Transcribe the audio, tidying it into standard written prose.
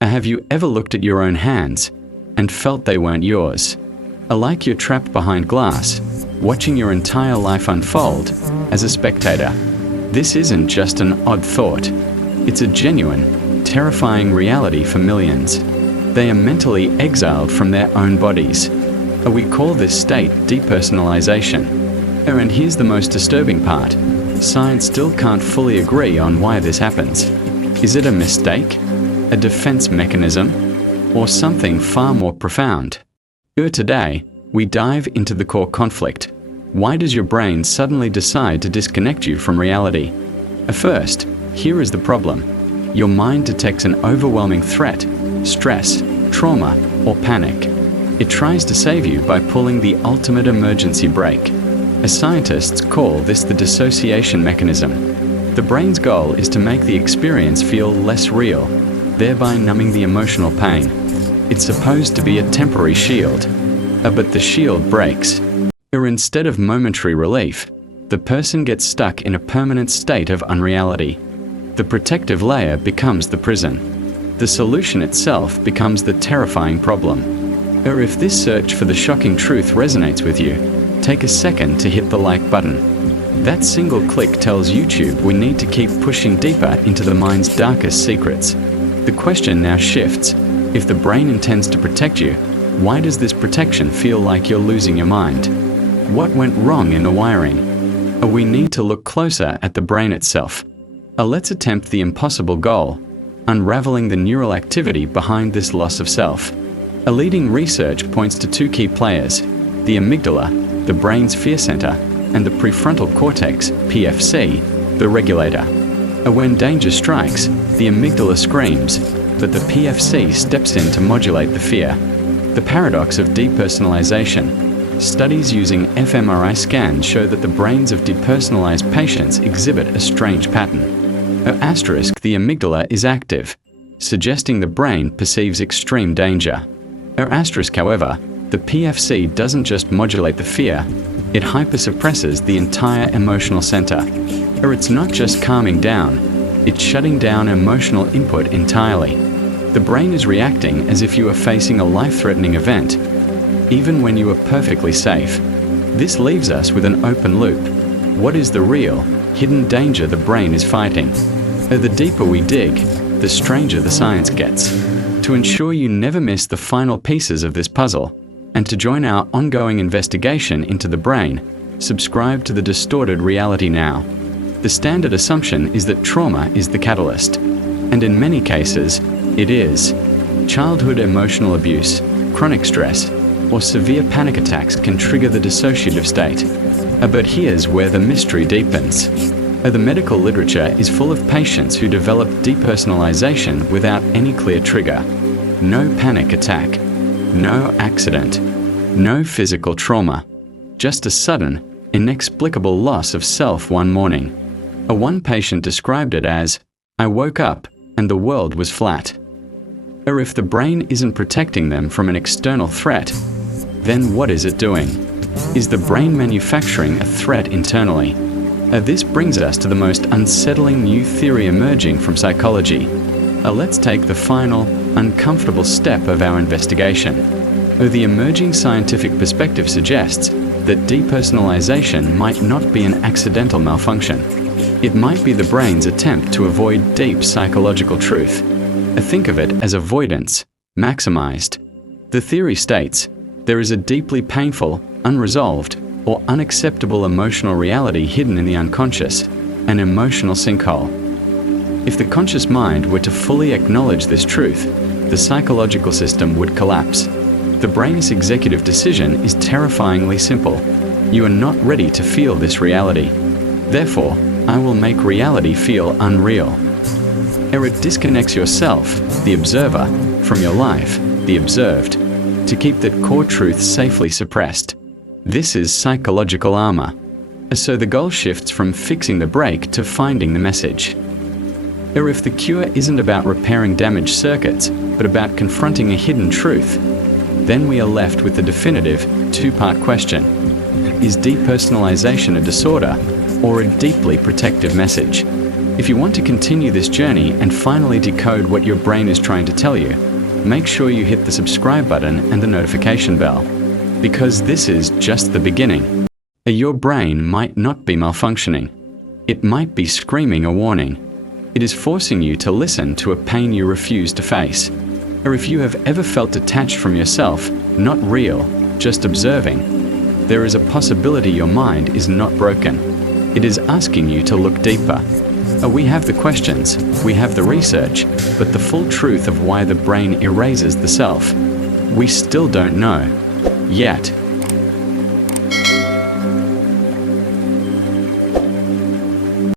Have you ever looked at your own hands and felt they weren't yours? Like you're trapped behind glass, watching your entire life unfold as a spectator. This isn't just an odd thought. It's a genuine, terrifying reality for millions. They are mentally exiled from their own bodies. We call this state depersonalization. And here's the most disturbing part. Science still can't fully agree on why this happens. Is it a mistake, a defense mechanism, or something far more profound? Today, we dive into the core conflict. Why does your brain suddenly decide to disconnect you from reality? First, here is the problem. Your mind detects an overwhelming threat, stress, trauma, or panic. It tries to save you by pulling the ultimate emergency brake. As scientists call this the dissociation mechanism. The brain's goal is to make the experience feel less real, thereby numbing the emotional pain. It's supposed to be a temporary shield, but the shield breaks. Or instead of momentary relief, the person gets stuck in a permanent state of unreality. The protective layer becomes the prison. The solution itself becomes the terrifying problem. Or if this search for the shocking truth resonates with you, take a second to hit the like button. That single click tells YouTube we need to keep pushing deeper into the mind's darkest secrets. The question now shifts. If the brain intends to protect you, why does this protection feel like you're losing your mind? What went wrong in the wiring? We need to look closer at the brain itself. Let's attempt the impossible goal, unraveling the neural activity behind this loss of self. A leading research points to two key players, the amygdala, the brain's fear center, and the prefrontal cortex, PFC, the regulator. When danger strikes, the amygdala screams, but the PFC steps in to modulate the fear. The paradox of depersonalization. Studies using fMRI scans show that the brains of depersonalized patients exhibit a strange pattern. Asterisk, the amygdala is active, suggesting the brain perceives extreme danger. Asterisk, however, the PFC doesn't just modulate the fear, it hypersuppresses the entire emotional center. It's not just calming down, it's shutting down emotional input entirely. The brain is reacting as if you are facing a life-threatening event, even when you are perfectly safe. This leaves us with an open loop. What is the real, hidden danger the brain is fighting? The deeper we dig, the stranger the science gets. To ensure you never miss the final pieces of this puzzle, and to join our ongoing investigation into the brain, subscribe to the Distorted Reality Now. The standard assumption is that trauma is the catalyst, and in many cases, it is. Childhood emotional abuse, chronic stress, or severe panic attacks can trigger the dissociative state. But here's where the mystery deepens. The medical literature is full of patients who develop depersonalization without any clear trigger. No panic attack, no accident, no physical trauma, just a sudden, inexplicable loss of self one morning. One patient described it as, "I woke up and the world was flat." Or if the brain isn't protecting them from an external threat, then what is it doing? Is the brain manufacturing a threat internally? This brings us to the most unsettling new theory emerging from psychology. Let's take the final, uncomfortable step of our investigation. The emerging scientific perspective suggests that depersonalization might not be an accidental malfunction. It might be the brain's attempt to avoid deep psychological truth. Think of it as avoidance, maximized. The theory states, there is a deeply painful, unresolved, or unacceptable emotional reality hidden in the unconscious, an emotional sinkhole. If the conscious mind were to fully acknowledge this truth, the psychological system would collapse. The brain's executive decision is terrifyingly simple. You are not ready to feel this reality. Therefore, I will make reality feel unreal. It disconnects yourself, the observer, from your life, the observed, to keep that core truth safely suppressed. This is psychological armor. So the goal shifts from fixing the break to finding the message. Or if the cure isn't about repairing damaged circuits, but about confronting a hidden truth, then we are left with the definitive two-part question. Is depersonalization a disorder or a deeply protective message? If you want to continue this journey and finally decode what your brain is trying to tell you, make sure you hit the subscribe button and the notification bell, because this is just the beginning. Your brain might not be malfunctioning. It might be screaming a warning. It is forcing you to listen to a pain you refuse to face. Or if you have ever felt detached from yourself, not real, just observing, there is a possibility your mind is not broken. It is asking you to look deeper. We have the questions, we have the research, but the full truth of why the brain erases the self, we still don't know. Yet,